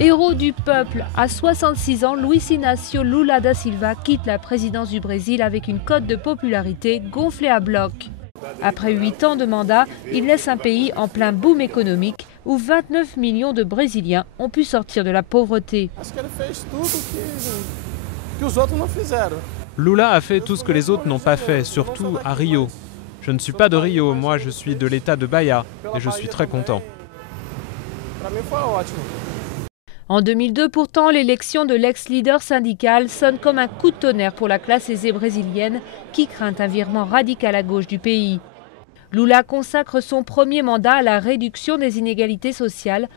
Héros du peuple, à 66 ans, Luiz Inácio Lula da Silva quitte la présidence du Brésil avec une cote de popularité gonflée à bloc. Après 8 ans de mandat, il laisse un pays en plein boom économique où 29 millions de Brésiliens ont pu sortir de la pauvreté. Lula a fait tout ce que les autres n'ont pas fait, surtout à Rio. Je ne suis pas de Rio, moi je suis de l'état de Bahia et je suis très content. En 2002, pourtant, l'élection de l'ex-leader syndical sonne comme un coup de tonnerre pour la classe aisée brésilienne qui craint un virement radical à gauche du pays. Lula consacre son premier mandat à la réduction des inégalités sociales.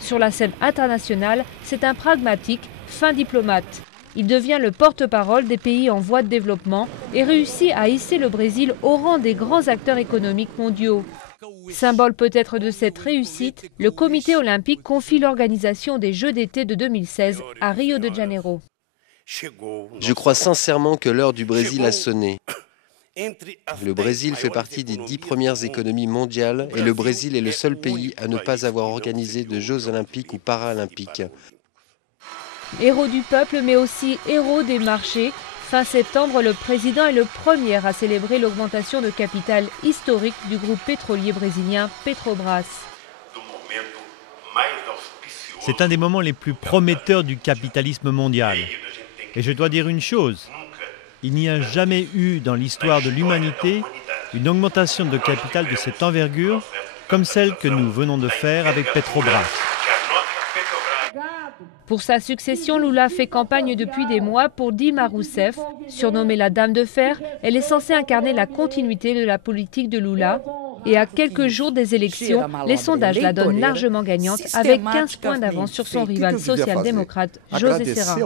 Sur la scène internationale, c'est un pragmatique, fin diplomate. Il devient le porte-parole des pays en voie de développement et réussit à hisser le Brésil au rang des grands acteurs économiques mondiaux. Symbole peut-être de cette réussite, le comité olympique confie l'organisation des Jeux d'été de 2016 à Rio de Janeiro. Je crois sincèrement que l'heure du Brésil a sonné. Le Brésil fait partie des 10 premières économies mondiales et le Brésil est le seul pays à ne pas avoir organisé de Jeux olympiques ou paralympiques. Héros du peuple, mais aussi héros des marchés. Fin septembre, le président est le premier à célébrer l'augmentation de capital historique du groupe pétrolier brésilien Petrobras. C'est un des moments les plus prometteurs du capitalisme mondial. Et je dois dire une chose, il n'y a jamais eu dans l'histoire de l'humanité une augmentation de capital de cette envergure comme celle que nous venons de faire avec Petrobras. Pour sa succession, Lula fait campagne depuis des mois pour Dilma Rousseff. Surnommée la Dame de Fer, elle est censée incarner la continuité de la politique de Lula. Et à quelques jours des élections, les sondages la donnent largement gagnante avec 15 points d'avance sur son rival social-démocrate José Serra.